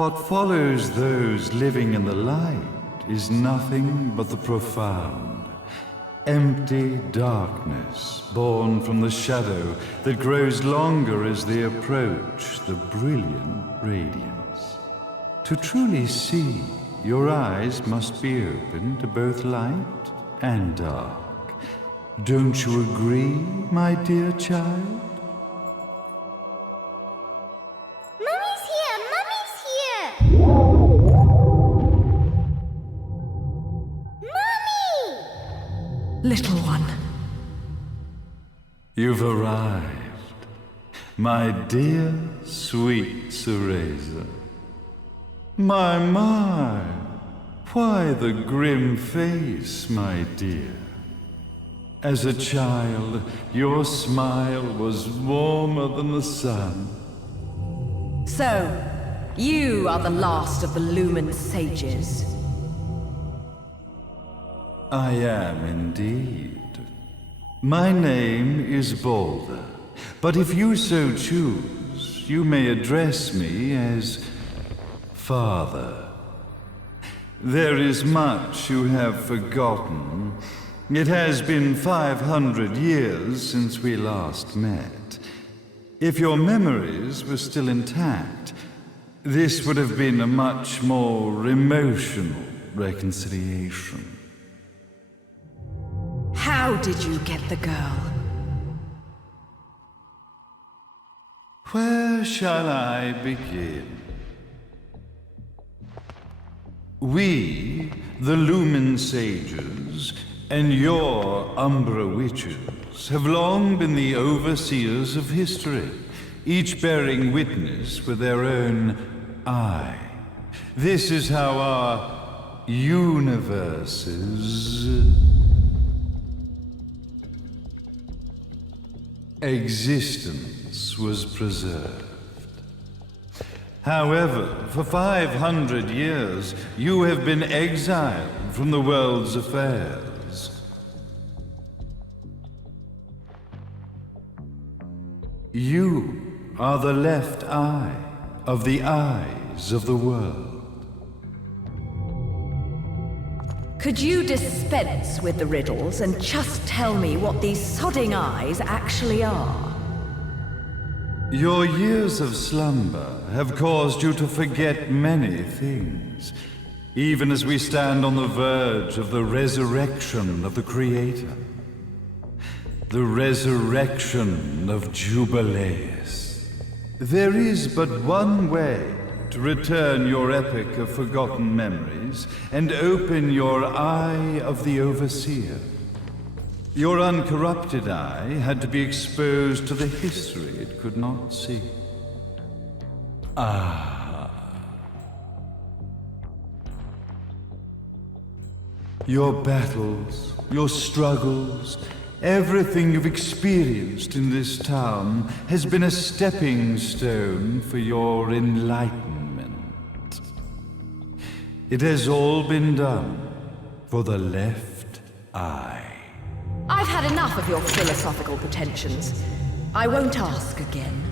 What follows those living in the light is nothing but the profound, empty darkness born from the shadow that grows longer as they approach the brilliant radiance. To truly see, your eyes must be open to both light and dark. Don't you agree, my dear child? Mummy's here! Mummy's here! Mummy! Little one. You've arrived, my dear, sweet Cereza. My, why the grim face, my dear? As a child, your smile was warmer than the sun. So, you are the last of the Lumen sages. I am indeed. My name is Balder, but if you so choose, you may address me as Father. There is much you have forgotten. It has been 500 years since we last met. If your memories were still intact, this would have been a much more emotional reconciliation. How did you get the girl? Where shall I begin? We, the Lumen sages, and your Umbra witches have long been the overseers of history, each bearing witness with their own eye. This is how our universe's existence was preserved. However, for 500 years, you have been exiled from the world's affairs. You are the left eye of the eyes of the world. Could you dispense with the riddles and just tell me what these sodding eyes actually are? Your years of slumber have caused you to forget many things, even as we stand on the verge of the resurrection of the Creator. The resurrection of Jubileus. There is but one way to return your epic of forgotten memories and open your eye of the Overseer. Your uncorrupted eye had to be exposed to the history it could not see. Your battles, your struggles, everything you've experienced in this town has been a stepping stone for your enlightenment. It has all been done for the left eye. I've had enough of your philosophical pretensions. I won't ask again.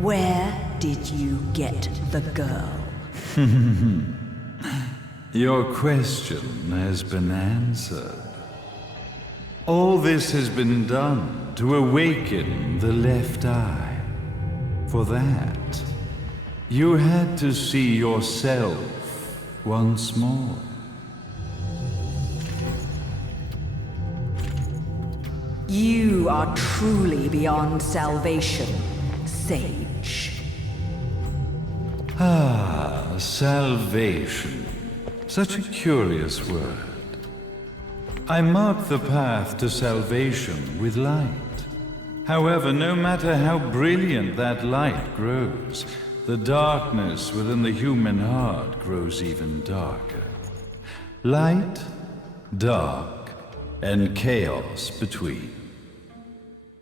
Where did you get the girl? Your question has been answered. All this has been done to awaken the left eye. For that, you had to see yourself once more. You are truly beyond salvation, sage. Salvation. Such a curious word. I mark the path to salvation with light. However, no matter how brilliant that light grows, the darkness within the human heart grows even darker. Light, dark, and chaos between.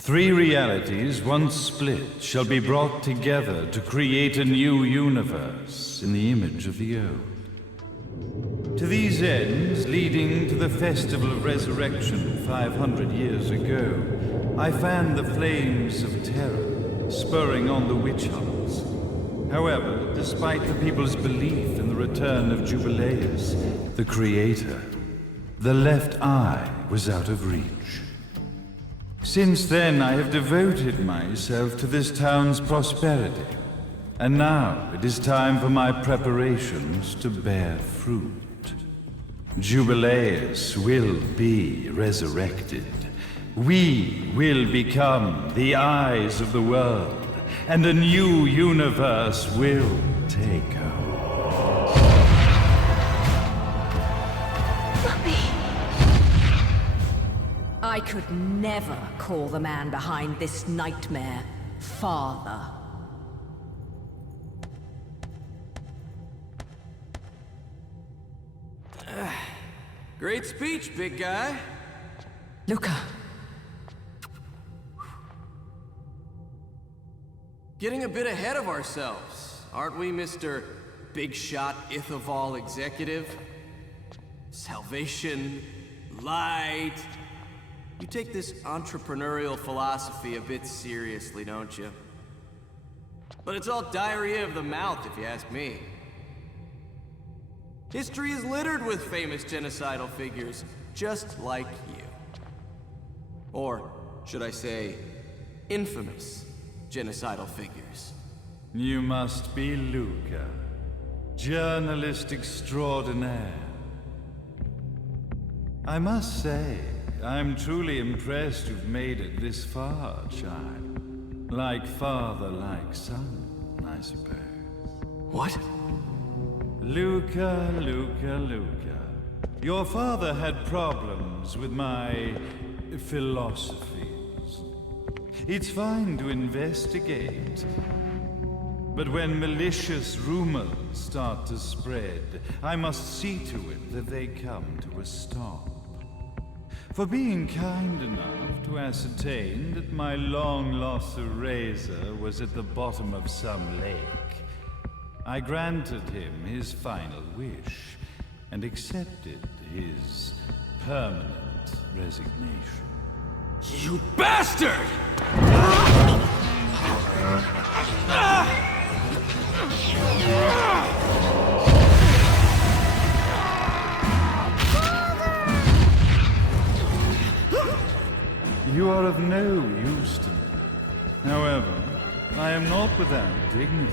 Three realities, once split, shall be brought together to create a new universe in the image of the old. To these ends, leading to the Festival of Resurrection 500 years ago, I fanned the flames of terror, spurring on the witch hunts. However, despite the people's belief in the return of Jubileus, the creator, the left eye was out of reach. Since then, I have devoted myself to this town's prosperity, and now it is time for my preparations to bear fruit. Jubileus will be resurrected. We will become the eyes of the world, and a new universe will take hold. I could never call the man behind this nightmare father. Great speech, big guy. Luca. Getting a bit ahead of ourselves, aren't we, Mr. Big Shot Ithaval Executive? Salvation, light. You take this entrepreneurial philosophy a bit seriously, don't you? But it's all diarrhea of the mouth, if you ask me. History is littered with famous genocidal figures, just like you. Or, should I say, infamous genocidal figures. You must be Luca, journalist extraordinaire. I must say, I'm truly impressed you've made it this far, child. Like father, like son, I suppose. What? Luca, Luca, Luca. Your father had problems with my philosophies. It's fine to investigate, but when malicious rumors start to spread, I must see to it that they come to a stop. For being kind enough to ascertain that my long-lost eraser was at the bottom of some lake, I granted him his final wish and accepted his permanent resignation. You bastard! You are of no use to me. However, I am not without dignity.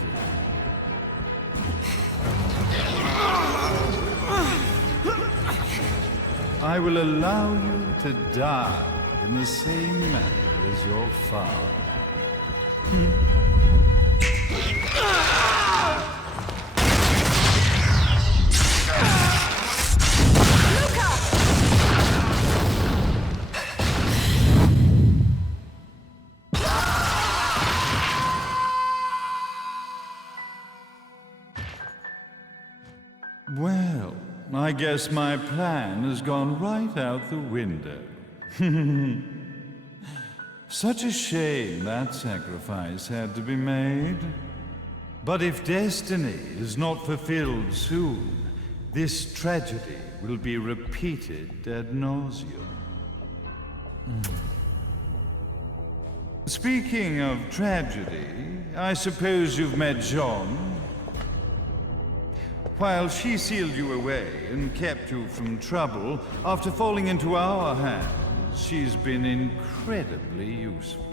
I will allow you to die in the same manner as your father. Well, I guess my plan has gone right out the window. Such a shame that sacrifice had to be made. But if destiny is not fulfilled soon, this tragedy will be repeated ad nauseum. Speaking of tragedy, I suppose you've met Jean. While she sealed you away and kept you from trouble, after falling into our hands, she's been incredibly useful.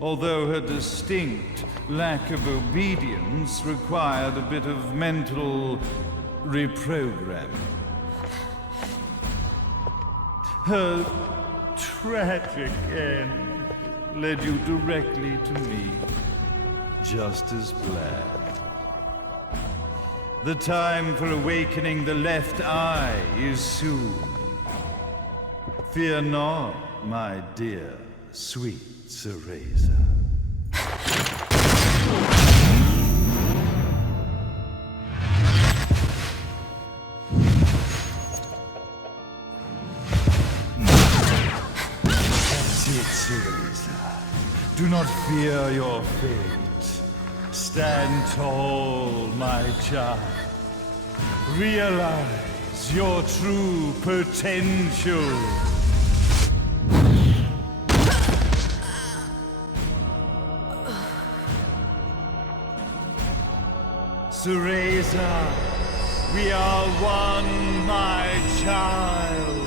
Although her distinct lack of obedience required a bit of mental reprogramming. Her tragic end led you directly to me, just as planned. The time for awakening the left eye is soon. Fear not, my dear, sweet Cereza. That's it, Cereza. Do not fear your fate. Stand tall, my child. Realize your true potential. Cereza, we are one, my child.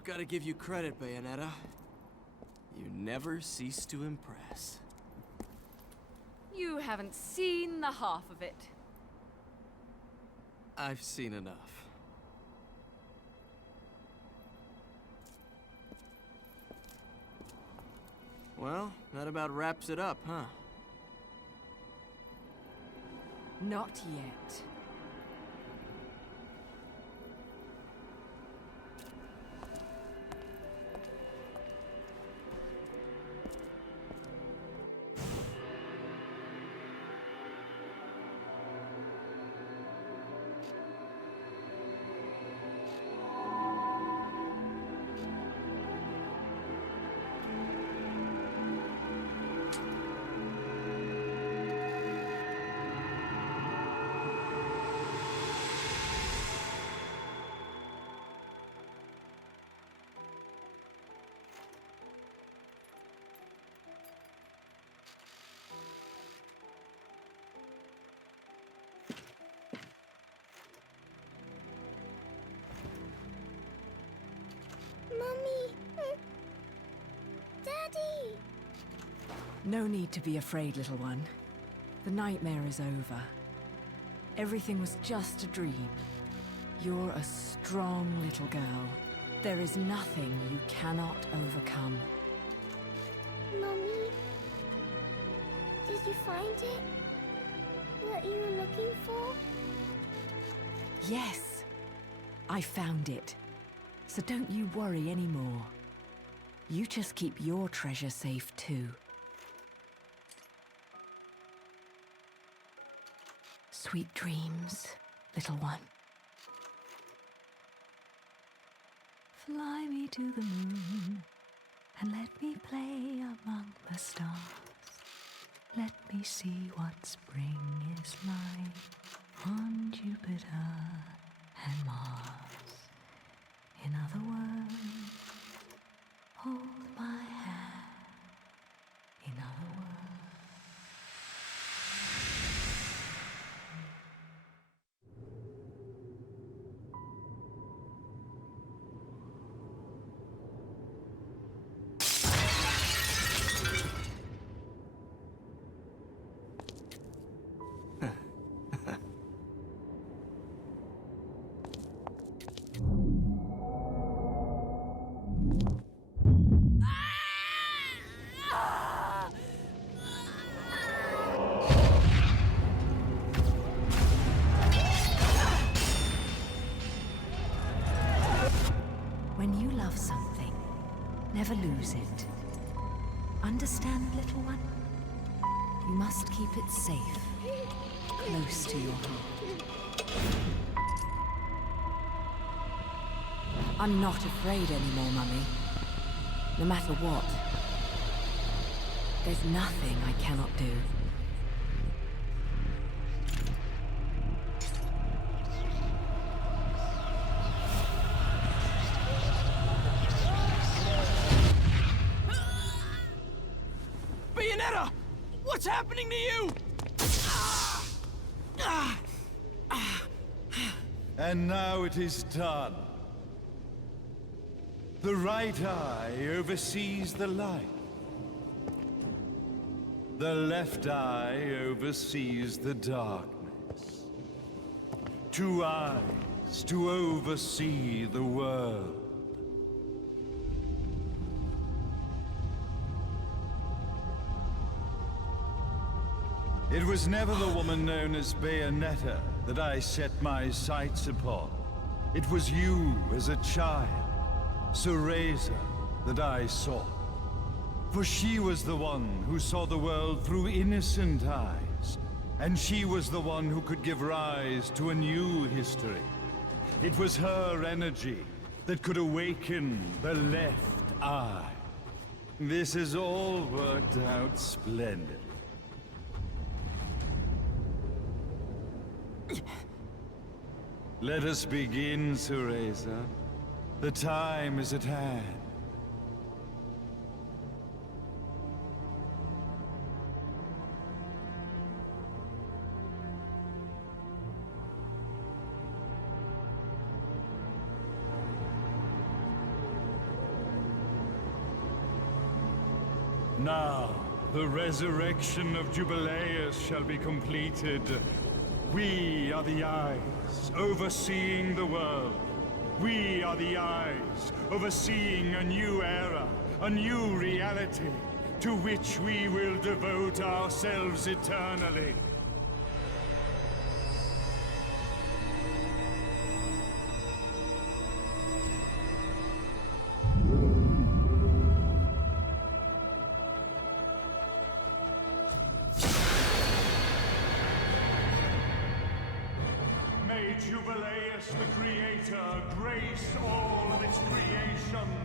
I've got to give you credit, Bayonetta. You never cease to impress. You haven't seen the half of it. I've seen enough. Well, that about wraps it up, huh? Not yet. Mummy! Daddy! No need to be afraid, little one. The nightmare is over. Everything was just a dream. You're a strong little girl. There is nothing you cannot overcome. Mummy? Did you find it? What you were looking for? Yes, I found it. So don't you worry anymore. You just keep your treasure safe too. Sweet dreams, little one. Fly me to the moon and let me play among the stars. Let me see what spring is like on Jupiter and Mars. In other words, hold my hand. In other words. When you love something, never lose it. Understand, little one? You must keep it safe, close to your heart. I'm not afraid anymore, Mummy. No matter what. There's nothing I cannot do. Bayonetta! What's happening to you? And now it is done. The right eye oversees the light. The left eye oversees the darkness. 2 eyes to oversee the world. It was never the woman known as Bayonetta that I set my sights upon. It was you as a child, Cereza, that I sought. For she was the one who saw the world through innocent eyes, and she was the one who could give rise to a new history. It was her energy that could awaken the left eye. This has all worked out splendidly. Let us begin, Cereza. The time is at hand. Now, the resurrection of Jubileus shall be completed. We are the eyes, overseeing the world. We are the eyes, overseeing a new era, a new reality, to which we will devote ourselves eternally. May Jubileus the Creator grace all of its creations.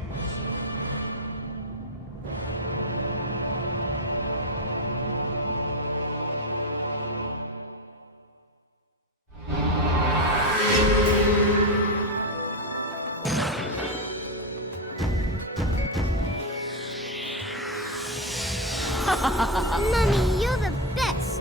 Mummy, you're the best!